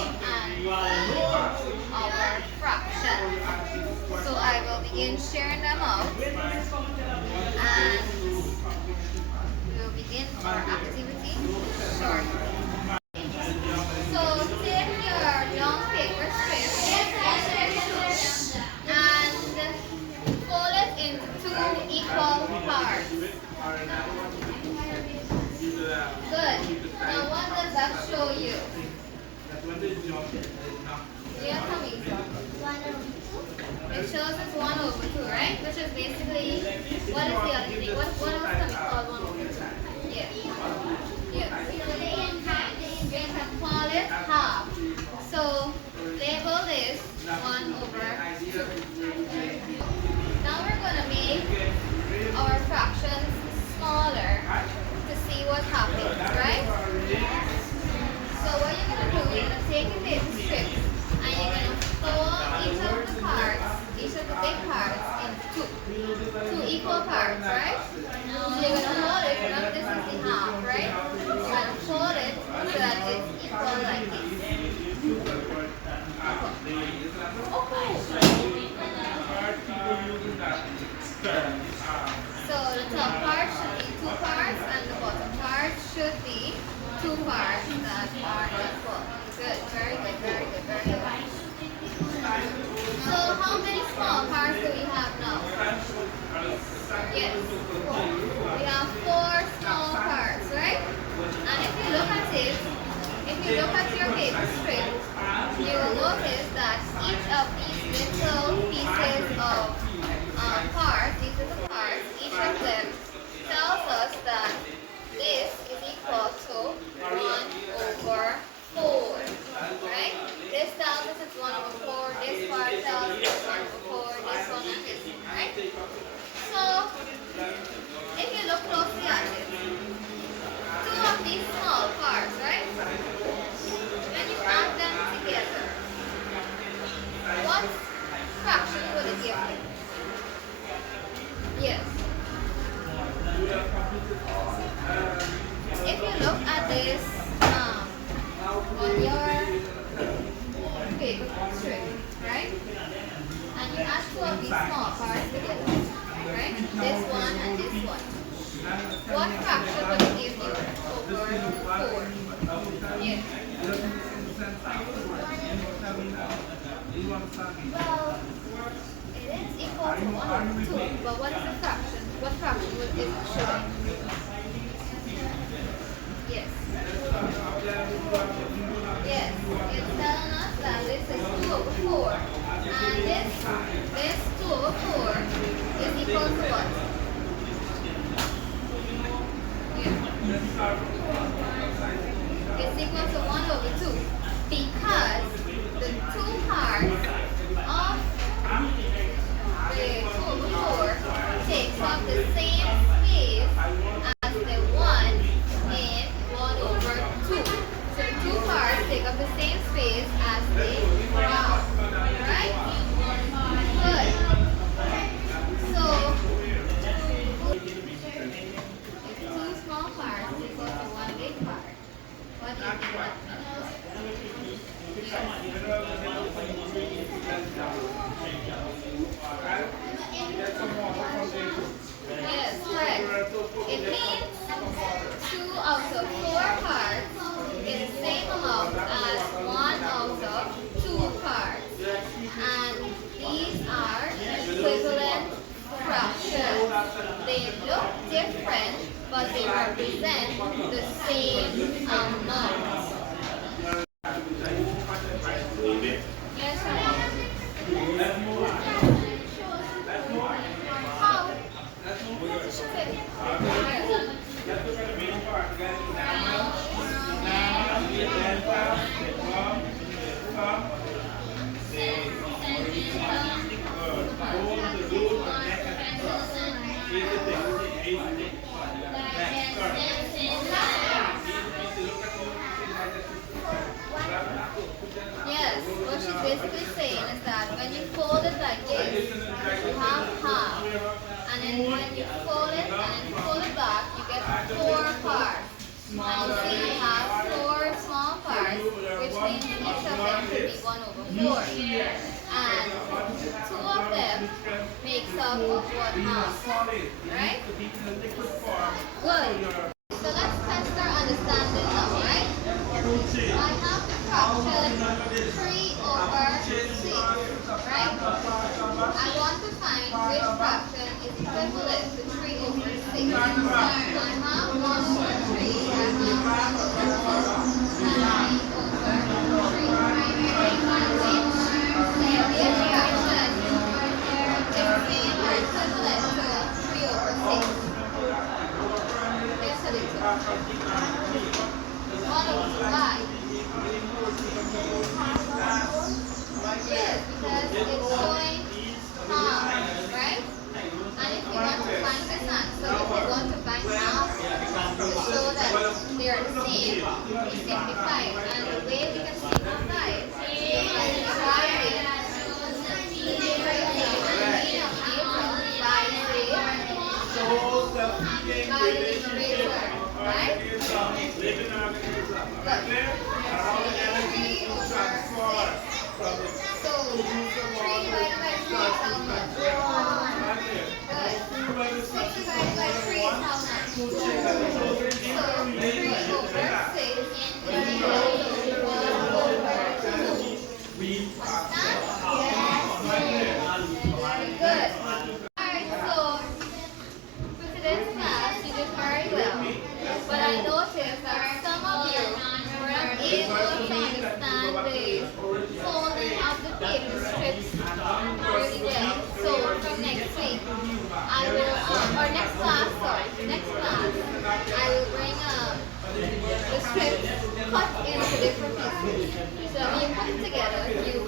and our fraction. So I will begin sharing them out and we will begin our activity shortly. So take your long paper strip and fold it into two equal parts. Good. Now what does that show you? Yeah, Tommy. It shows us 1 over 2, right? Which is basically, what is the other thing? What else can we call 1 over 2? Yes. Yes. We can call it half. So label this 1 over 2. Now we're going to make our fractions smaller to see what happens, right? So what you're going to do, you're going to take a paper strip and you're going to fold each of the parts, each of the big parts into two equal parts, right? So you're going to fold it, remember this is the half, right? You're going to fold it so that it's equal like this. So the top part should be 2 parts and the bottom part should be 2 parts that are equal. Good, very good, very good, very good. So how many small parts do we have now? Yes, we have 4 small parts, right? And if you look at it, if you look at your paper strip, you will notice that each of these little pieces of parts, these little parts, each of them tells us that this is equal to 1 over 4, right? This tells us it's 1 over 4, this part tells us it's 1 over 4, this one and this one, right? So, if you look closely at it, 2 of these small parts, right? When you add them together, what fraction would it give you? Yes. If you look at this on your paper strip, right? And you add 2 of these small parts together, right? This one and this one. What fraction would it give you over 4? Yes. Well, it is equal to 1 over 2, but what is the fraction? What fraction would it show? Yes. Yes, it's telling us that this is 2 over 4. And this 2 over 4 is equal to what? Yeah. It's equal to 1 over 2 because the 2 parts of the 2 over 4 takes up the same space as the 1 in 1 over 2. So the 2 parts take up the same space as the half. Right? Good. So, if 2 small parts is equal to 1 big part, what do you think that means? Yes, correct. It means 2 out of 4 parts is the same amount as 1 out of 2 parts. And these are equivalent fractions. They look different, but they represent the same amount. Yes, how? Yes. Right? Good. So let's test our understanding now, right? I have the fraction 3 over 6, right? I want to find which fraction is equivalent to 3 over 6. I have 1 over 3, I have 1 over 3 if this fraction is seen as equivalent to 3 over 6. Yes, it is. What is why? Yes, because it's showing half, right? And if you want to find this answer, if you want to find half to show that they are the same, we simplify it. And the way we can simplify it is by dividing the mean of April by the numerator, right? Good. 3 over 6. So 3 divided by 3 is how much? Good. 6 divided by 3 is how much? So 3 over 6 is equal to 1 over 2. Understand? Very good. Alright, so for today's class, you did very well. But I noticed that some of you were not able to understand the folding of the paper strips really well. So from next week, I will, or next class, I will bring the strips cut into different pieces. So when you put it together, you